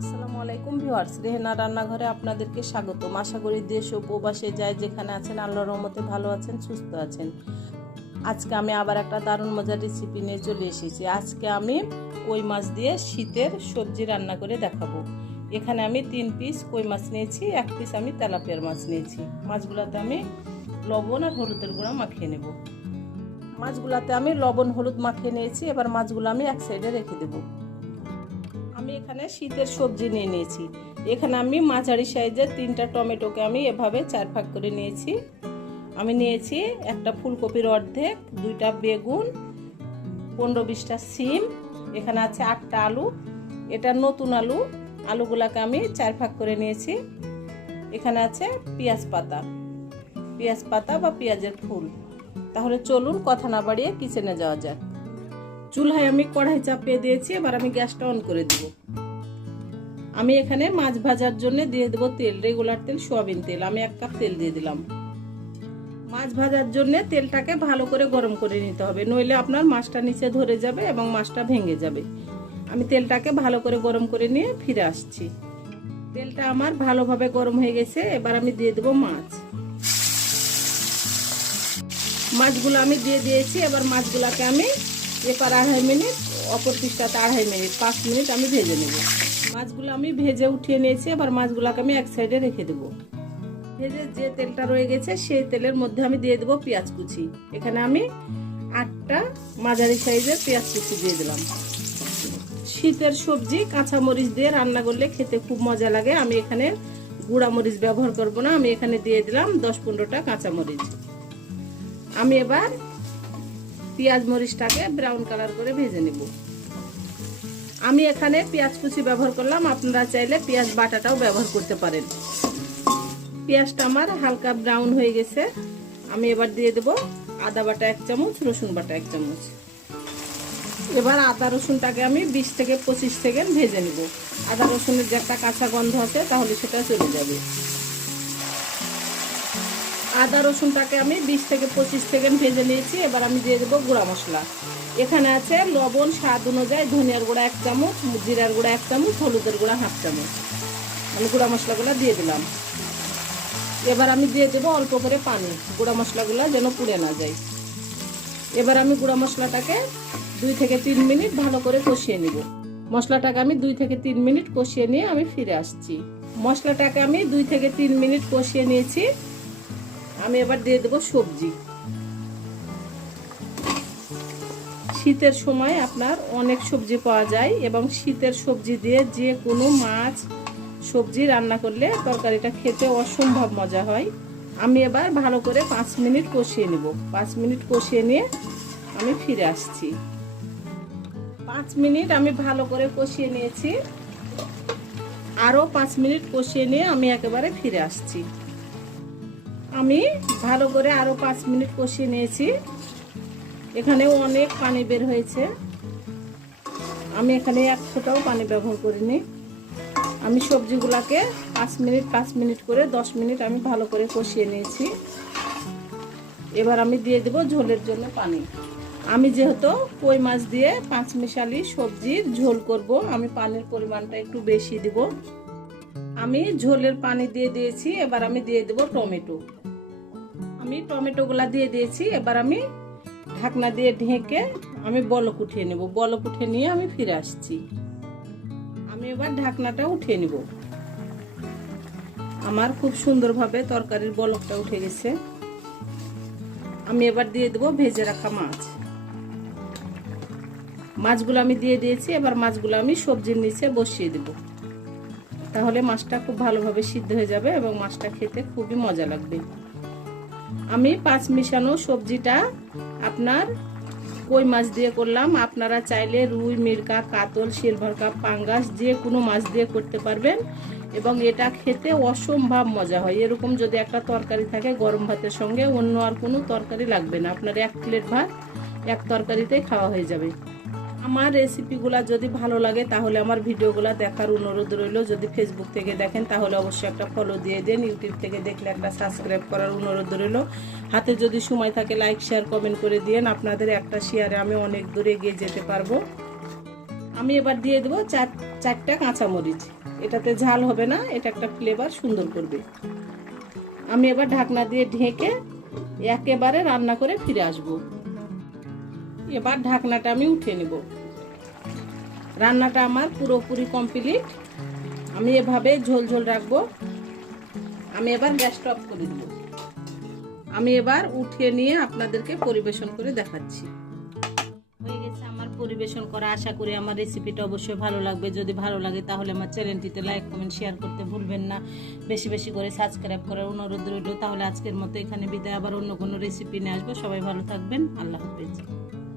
আসসালামু আলাইকুম ভিউয়ার্স, রেহেনা রান্নাঘরে আপনাদেরকে স্বাগতম। আশা করি দেশ ও প্রবাসে যায় যেখানে আছেন, আল্লাহর রহমতে ভালো আছেন, সুস্থ আছেন। আজকে আমি আবার একটা দারুণ মজার রেসিপি নিয়ে চলে এসেছি। আজকে আমি কই মাছ দিয়ে শীতের সবজি রান্না করে দেখাবো। এখানে আমি তিন পিস কই মাছ নিয়েছি, এক পিস আমি তেলাপিয়ার মাছ নিয়েছি। মাছগুলোতে আমি লবণ আর হলুদের গুঁড়া মাখিয়ে নেব। মাছগুলোতে আমি লবণ, হলুদ মাখিয়ে নিয়েছি। এবার মাছগুলো আমি এক সাইডে রেখে দেবো। এখানে শীতের সবজি নিয়ে নিয়েছি। এখানে আমি মাঝারি সাইজের তিনটা টমেটোকে আমি এভাবে চার ভাগ করে নিয়েছি। আমি নিয়েছি একটা ফুলকপির অর্ধেক, দুইটা বেগুন, পনেরো বিশটা সিম, এখানে আছে আটটা আলু। এটা নতুন আলু, আলুগুলাকে আমি চার ভাগ করে নিয়েছি। এখানে আছে পেঁয়াজ পাতা পেঁয়াজ পাতা বা পেঁয়াজের ফুল। তাহলে চলুন কথা না বাড়িয়ে কিচেনে যাওয়া যাক। চুলহায় আমি কড়াই চাপিয়ে দিয়েছি, এবার আমি গ্যাসটা অন করে দিব। আমি এখানে মাছ ভাজার জন্য দিয়ে দেবো তেল, রেগুলার তেল, সোয়াবিন তেল। আমি এক কাপ তেল দিয়ে দিলাম। মাছ ভাজার জন্য তেলটাকে ভালো করে গরম করে নিতে হবে, নইলে আপনার মাছটা নিচে ধরে যাবে এবং মাছটা ভেঙে যাবে। আমি তেলটাকে ভালো করে গরম করে নিয়ে ফিরে আসছি। তেলটা আমার ভালোভাবে গরম হয়ে গেছে, এবার আমি দিয়ে দেবো মাছ। মাছগুলো আমি দিয়ে দিয়েছি, এবার মাছগুলোকে আমি এপার আড়াই মিনিট, অপর পিসটাতে আড়াই মিনিট, পাঁচ মিনিট আমি ভেজে নেব। মাছগুলো আমি ভেজে উঠিয়ে নিয়েছি, এবার মাছগুলোকে আমি এক সাইডে রেখে দেবো। ভেজে যে তেলটা রয়ে গেছে, সেই তেলের মধ্যে আমি দিয়ে দেবো পেঁয়াজ কুচি। এখানে আমি আটটা মাঝারি সাইজের পেঁয়াজ কুচি দিয়ে দিলাম। শীতের সবজি কাঁচা মরিচ দিয়ে রান্না করলে খেতে খুব মজা লাগে। আমি এখানে গুঁড়া মরিচ ব্যবহার করব না, আমি এখানে দিয়ে দিলাম দশ পনেরোটা কাঁচা মরিচ আমি এবার পেঁয়াজ মরিচটাকে ব্রাউন কালার করে ভেজে নেব। আমি এখানে পেঁয়াজ কুচি ব্যবহার করলাম, আপনারা চাইলে পেঁয়াজ বাটাটাও ব্যবহার করতে পারেন। পেঁয়াজটা আমার হালকা ব্রাউন হয়ে গেছে। আমি এবার দিয়ে দেব আদা বাটা এক চামচ, রসুন বাটা এক চামচ। এবার আদা রসুনটাকে আমি বিশ থেকে পঁচিশ সেকেন্ড ভেজে নেব। আদা রসুনের যে একটা কাঁচা গন্ধ আছে, তাহলে সেটা চলে যাবে। আদা, রসুনটাকে আমি বিশ থেকে পঁচিশ সেকেন্ড ভেজে নিয়েছি। এবার আমি দিয়ে দেবো গুঁড়া মশলা। এখানে আছে লবণ, স্বাদ অনুযায়ী ধনিয়ার গুঁড়া এক চামচ, জিরার গুঁড়া এক চামচ, হলুদের গুঁড়া হাফ চামচ। আমি গুঁড়া মশলাগুলো দিয়ে দিলাম। এবার আমি দিয়ে দেবো অল্প করে পানি। গুঁড়া মশলাগুলো যেন পুড়ে না যায়। এবার আমি গুঁড়া মশলাটাকে দুই থেকে তিন মিনিট ভালো করে কষিয়ে নিব। মশলাটাকে আমি দুই থেকে তিন মিনিট কষিয়ে নিয়ে আমি ফিরে আসছি। মশলাটাকে আমি দুই থেকে তিন মিনিট কষিয়ে নিয়েছি। আমি এবার দিয়ে দেবো সবজি। শীতের সময় আপনার অনেক সবজি পাওয়া যায় এবং শীতের সবজি দিয়ে যে কোনো মাছ, সবজি রান্না করলে তরকারিটা খেতে অসম্ভব মজা হয়। আমি এবার ভালো করে পাঁচ মিনিট কষিয়ে নেব। পাঁচ মিনিট কষিয়ে নিয়ে আমি ফিরে আসছি। পাঁচ মিনিট আমি ভালো করে কষিয়ে নিয়েছি। আরও পাঁচ মিনিট কষিয়ে নিয়ে আমি একেবারে ফিরে আসছি। আমি ভালো করে আরও পাঁচ মিনিট কষিয়ে নিয়েছি। এখানেও অনেক পানি বের হয়েছে। আমি এখানে এক ফোঁটাও পানি ব্যবহার করিনি। আমি সবজিগুলাকে পাঁচ মিনিট পাঁচ মিনিট করে দশ মিনিট আমি ভালো করে কষিয়ে নিয়েছি। এবার আমি দিয়ে দেব ঝোলের জন্য পানি। আমি যেহেতু কই মাছ দিয়ে পাঁচ মিশালি সবজির ঝোল করব, আমি পানির পরিমাণটা একটু বেশি দিব। আমি ঝোলের পানি দিয়ে দিয়েছি, এবার আমি দিয়ে দেব টমেটো। আমি টমেটোগুলা দিয়ে দিয়েছি, এবার আমি ঢাকনা দিয়ে ঢেকে আমি বলক উঠিয়ে নেব। বলক উঠিয়ে নিয়ে আমি ফিরে আসছি। আমি এবার ঢাকনাটা উঠিয়ে নিব। আমার খুব সুন্দরভাবে তরকারির বলকটা উঠে গেছে। আমি এবার দিয়ে দেবো ভেজে রাখা মাছ। মাছগুলো আমি দিয়ে দিয়েছি, এবার মাছগুলো আমি সবজির নিচে বসিয়ে দেব। তাহলে মাছটা খুব ভালোভাবে সিদ্ধ হয়ে যাবে এবং মাছটা খেতে খুবই মজা লাগবে। আমি পাঁচ মিশানো সবজিটা আপনার কই মাছ দিয়ে করলাম। আপনারা চাইলে রুই মিরকা কাতল, সিলভার কাপ, পাঙ্গাস যে কোনো মাছ দিয়ে করতে পারবেন এবং এটা খেতে অসম্ভব মজা হয়। এরকম যদি একটা তরকারি থাকে গরম ভাতের সঙ্গে, অন্য আর কোনো তরকারি লাগবে না। আপনার এক প্লেট ভাত এক তরকারিতেই খাওয়া হয়ে যাবে। আমার রেসিপিগুলো যদি ভালো লাগে, তাহলে আমার ভিডিওগুলো দেখার অনুরোধ রইল। যদি ফেসবুক থেকে দেখেন, তাহলে অবশ্যই একটা ফলো দিয়ে দেন। ইউটিউব থেকে দেখলে একটা সাবস্ক্রাইব করার অনুরোধ রইল। হাতে যদি সময় থাকে লাইক শেয়ার কমেন্ট করে দিয়েন। আপনাদের একটা শেয়ারে আমি অনেক দূরে এগিয়ে যেতে পারব। আমি এবার দিয়ে দেবো চার, চারটা কাঁচামরিচ। এটাতে ঝাল হবে না, এটা একটা ফ্লেভার সুন্দর করবে। আমি এবার ঢাকনা দিয়ে ঢেকে একেবারে রান্না করে ফিরে আসব। এবার ঢাকনাটা আমি উঠে নেব। রান্নাটা আমার পুরোপুরি কমপ্লিট। আমি এভাবে ঝোল ঝোল রাখব। আমি এবার গ্যাসটা অফ করে দেব। আমি এবার উঠিয়ে নিয়ে আপনাদেরকে পরিবেশন করে দেখাচ্ছি। হয়ে গেছে আমার পরিবেশন করা। আশা করি আমার রেসিপিটা অবশ্যই ভালো লাগবে। যদি ভালো লাগে তাহলে আমার চ্যানেলটিতে লাইক কমেন্ট শেয়ার করতে ভুলবেন না। বেশি বেশি করে সাবস্ক্রাইব করার অনুরোধ রইল। তাহলে আজকের মতো এখানে বিদায়। আবার অন্য কোনো রেসিপি নিয়ে আসব। সবাই ভালো থাকবেন। আল্লাহ হাফেজ।